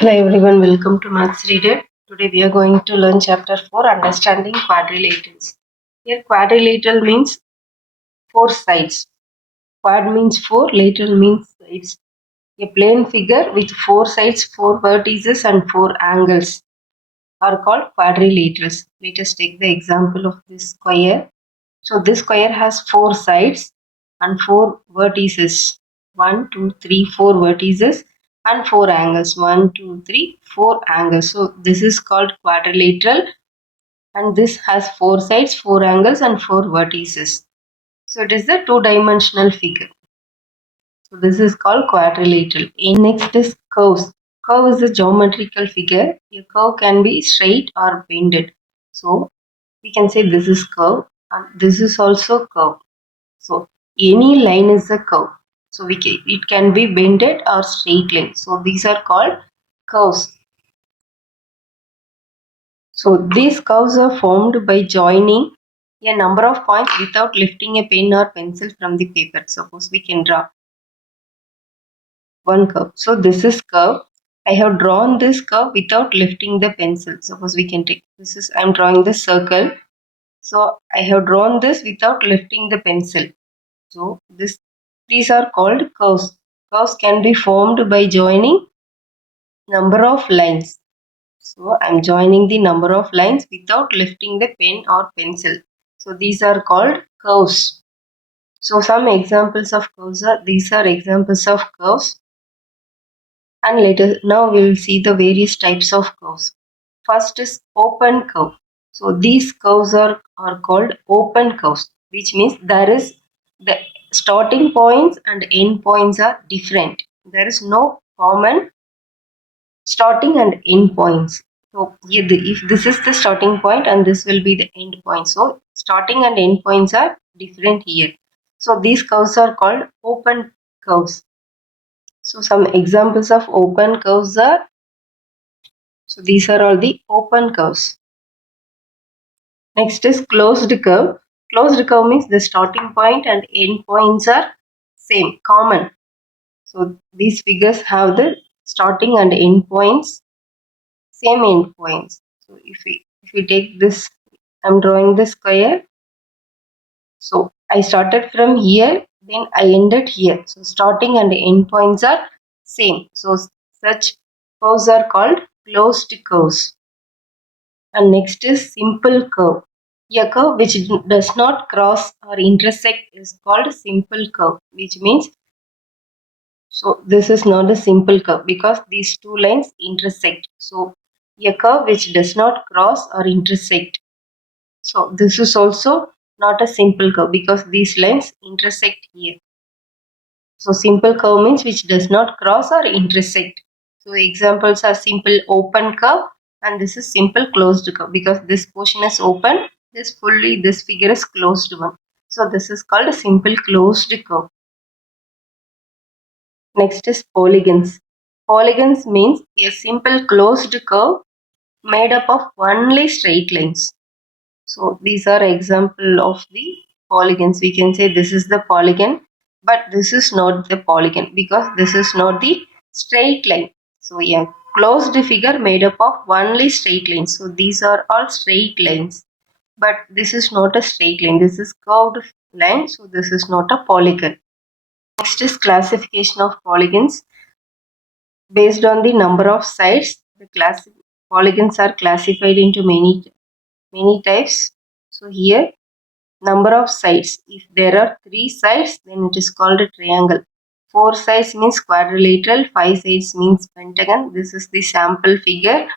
Hello everyone, welcome to Maths Reader. Today we are going to learn chapter 4, Understanding Quadrilaterals. Here quadrilateral means four sides. Quad means four, lateral means sides. A plane figure with four sides, four vertices and four angles are called quadrilaterals. Let us take the example of this square. So this square has four sides and four vertices. 1, 2, 3, 4 vertices and 4 angles. 1, 2, 3, 4 angles. So this is called quadrilateral, and this has four sides, four angles and four vertices. So it is the two-dimensional figure. So this is called quadrilateral. And next is curves. Curve is a geometrical figure. A curve can be straight or bended. So we can say this is curve and this is also curve. So any line is a curve. So it can be bended or straight line. So these are called curves. So these curves are formed by joining a number of points without lifting a pen or pencil from the paper. Suppose we can draw one curve. So this is curve. I have drawn this curve without lifting the pencil. Suppose we can take this is I am drawing the circle. So I have drawn this without lifting the pencil. So these are called curves. Curves can be formed by joining number of lines. So I am joining the number of lines without lifting the pen or pencil. So these are called curves. So some examples of curves are these are examples of curves. And now we will see the various types of curves. First is open curve. So these curves are called open curves, which means there is the starting points and end points are different. There is no common starting and end points. So if this is the starting point and this will be the end point. So starting and end points are different here. So these curves are called open curves. So some examples of open curves are, so these are all the open curves. Next is closed curve. Closed curve means the starting point and end points are same, common. So these figures have the starting and end points, same end points. So if we take this, I'm drawing the square. So I started from here, then I ended here. So starting and end points are same. So such curves are called closed curves. And next is simple curve. A curve which does not cross or intersect is called simple curve, which means, so this is not a simple curve because these two lines intersect. So a curve which does not cross or intersect. So this is also not a simple curve because these lines intersect here. So simple curve means which does not cross or intersect. So examples are simple open curve and this is simple closed curve because this portion is open, this figure is closed one. So this is called a simple closed curve. Next is polygons. Polygons means a simple closed curve made up of only straight lines. So these are example of the polygons. We can say this is the polygon, but this is not the polygon because this is not the straight line. So yeah, closed figure made up of only straight lines. So these are all straight lines, but this is not a straight line. This is curved line. So this is not a polygon. Next is classification of polygons. Based on the number of sides, the polygons are classified into many types. So here number of sides. If there are 3 sides, then it is called a triangle. 4 sides means quadrilateral, 5 sides means pentagon. This is the sample figure.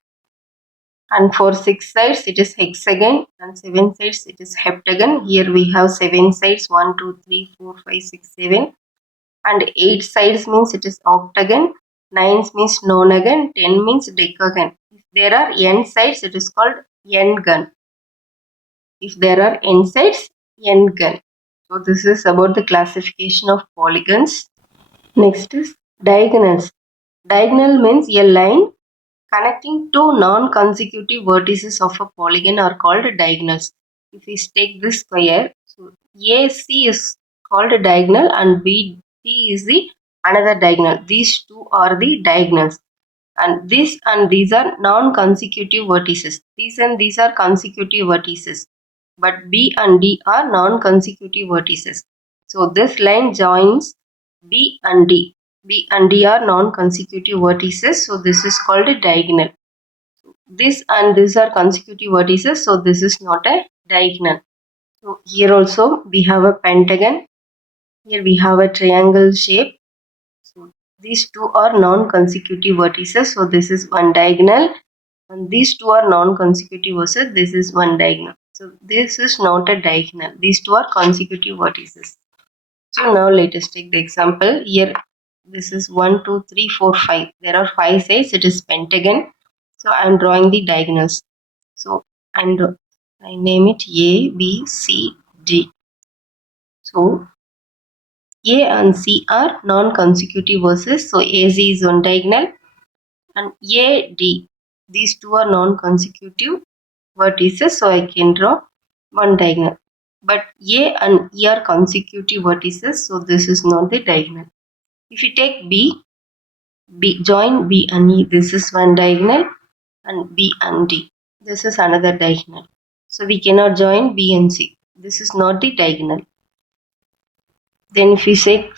And for 6 sides, it is hexagon, and 7 sides, it is heptagon. Here we have 7 sides 1, 2, 3, 4, 5, 6, 7. And 8 sides means it is octagon. 9 means nonagon. 10 means decagon. If there are n sides, it is called n-gon. If there are n sides, n-gon. So this is about the classification of polygons. Next is diagonals. Diagonal means a line connecting two non-consecutive vertices of a polygon are called diagonals. If we take this square, so AC is called a diagonal and BD is the another diagonal. These two are the diagonals. And these are non-consecutive vertices. These and these are consecutive vertices, but B and D are non-consecutive vertices. So this line joins B and D. B and D are non-consecutive vertices, so this is called a diagonal. This and these are consecutive vertices, so this is not a diagonal. So here also we have a pentagon. Here we have a triangle shape. So these two are non-consecutive vertices, so this is one diagonal, and these two are non-consecutive vertices, this is one diagonal. So this is not a diagonal, these two are consecutive vertices. So now let us take the example. Here this is 1 2 3 4 5, there are 5 sides, it is pentagon. So I am drawing the diagonals. So I name it A B C D. So A and C are non-consecutive vertices, so AC is one diagonal, and AD, these two are non-consecutive vertices, so I can draw one diagonal. But A and E are consecutive vertices, so this is not the diagonal. If you take join B and E, this is one diagonal, and B and D, this is another diagonal. So we cannot join B and C. This is not the diagonal. Then if we say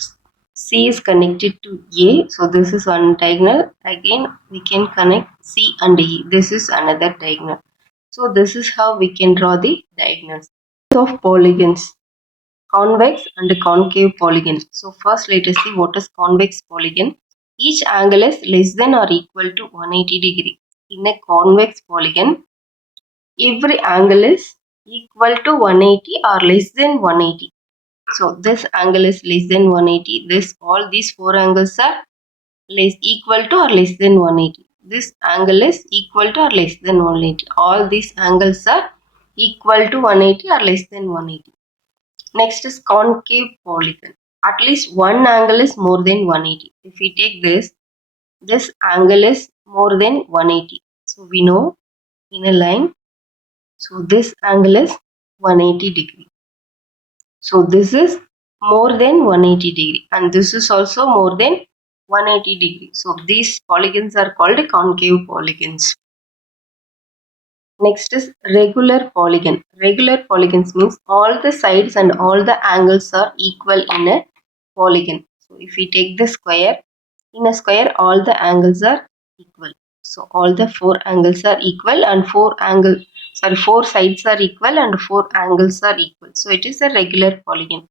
C is connected to A, so this is one diagonal. Again we can connect C and E. This is another diagonal. So this is how we can draw the diagonals of polygons. Convex and concave polygon. So first let us see what is convex polygon. Each angle is less than or equal to 180 degree. In a convex polygon, every angle is equal to 180 or less than 180. So this angle is less than 180. All these four angles are equal to or less than 180. This angle is equal to or less than 180. All these angles are equal to 180 or less than 180. Next is concave polygon. At least one angle is more than 180. If we take this angle is more than 180. So we know in a line, so this angle is 180 degree. So this is more than 180 degree, and this is also more than 180 degree. So these polygons are called concave polygons. Next is regular polygon. Regular polygons means all the sides and all the angles are equal in a polygon. So if we take the square, in a square all the angles are equal. So all the four angles are equal, and four sides are equal, and four angles are equal. So it is a regular polygon.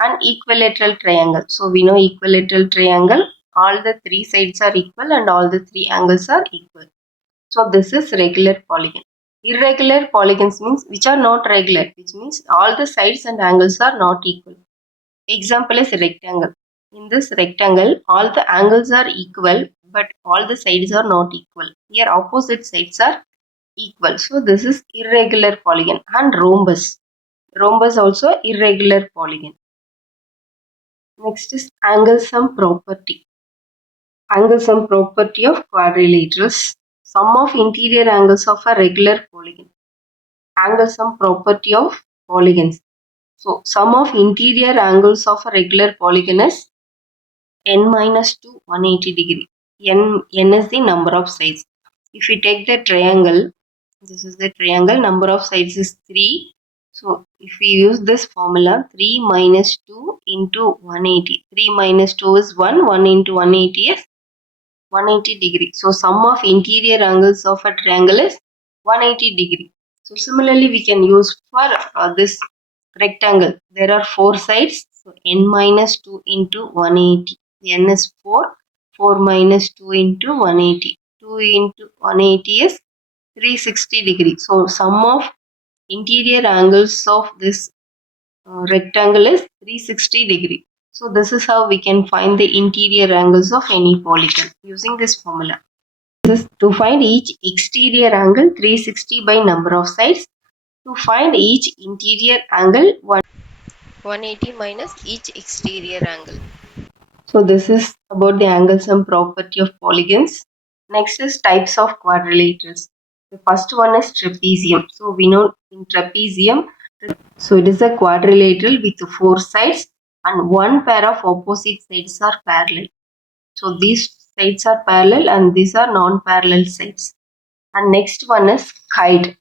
An equilateral triangle. So we know equilateral triangle, all the three sides are equal and all the three angles are equal. So this is regular polygon. Irregular polygons means which are not regular, which means all the sides and angles are not equal. Example is rectangle. In this rectangle, all the angles are equal, but all the sides are not equal. Here opposite sides are equal. So this is irregular polygon. And rhombus. Rhombus also irregular polygon. Next is angle sum property. Angle sum property of quadrilaterals. Sum of interior angles of a regular polygon. Angle sum property of polygons. So sum of interior angles of a regular polygon is n minus 2 180 degree. N is the number of sides. If we take the triangle, this is the triangle, number of sides is 3. So if we use this formula, 3 minus 2 into 180. 3 minus 2 is 1. 1 into 180 is 180 degree. So sum of interior angles of a triangle is 180 degree. So similarly we can use for this rectangle. There are 4 sides. So n minus 2 into 180. N is 4. 4 minus 2 into 180. 2 into 180 is 360 degree. So sum of interior angles of this rectangle is 360 degree. So this is how we can find the interior angles of any polygon using this formula. This is to find each exterior angle 360 by number of sides. To find each interior angle 180 minus each exterior angle. So this is about the angle sum property of polygons. Next is types of quadrilaterals. The first one is trapezium. So we know in trapezium, so it is a quadrilateral with 4 sides and one pair of opposite sides are parallel. So these sides are parallel and these are non-parallel sides. And next one is kite.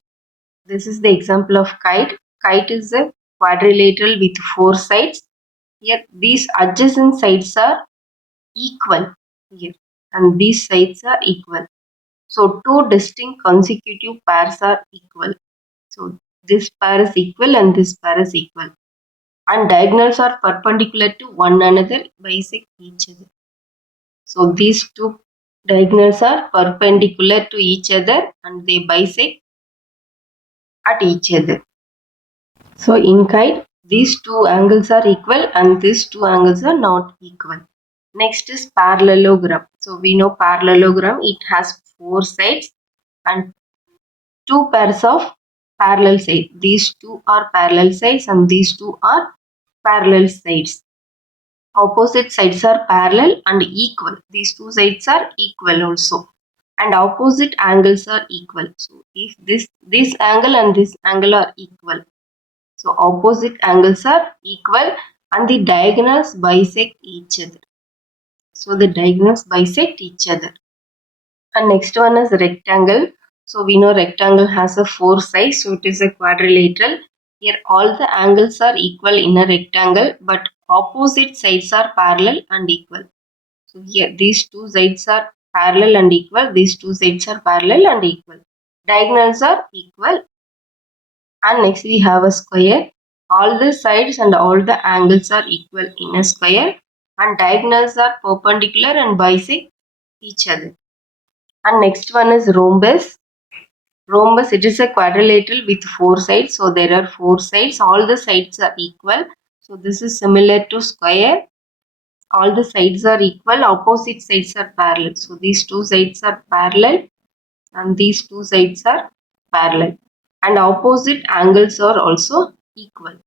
This is the example of kite. Kite is a quadrilateral with 4 sides. Here these adjacent sides are equal here and these sides are equal. So two distinct consecutive pairs are equal. So this pair is equal and this pair is equal. And diagonals are perpendicular to one another, bisect each other. So these two diagonals are perpendicular to each other and they bisect at each other. So in kite, these two angles are equal and these two angles are not equal. Next is parallelogram. So we know parallelogram, it has 4 sides and 2 pairs of parallel sides. These two are parallel sides and these two are parallel sides. Opposite sides are parallel and equal. These two sides are equal also. And opposite angles are equal. So if this angle and this angle are equal. So opposite angles are equal and the diagonals bisect each other. So the diagonals bisect each other. And next one is rectangle. So we know rectangle has a 4 sides, so it is a quadrilateral. Here all the angles are equal in a rectangle, but opposite sides are parallel and equal. So here these two sides are parallel and equal, these two sides are parallel and equal. Diagonals are equal. And next we have a square. All the sides and all the angles are equal in a square and diagonals are perpendicular and bisect each other. And next one is rhombus. Rhombus, it is a quadrilateral with 4 sides. So there are 4 sides. All the sides are equal. So this is similar to square. All the sides are equal. Opposite sides are parallel. So these two sides are parallel and these two sides are parallel. And opposite angles are also equal.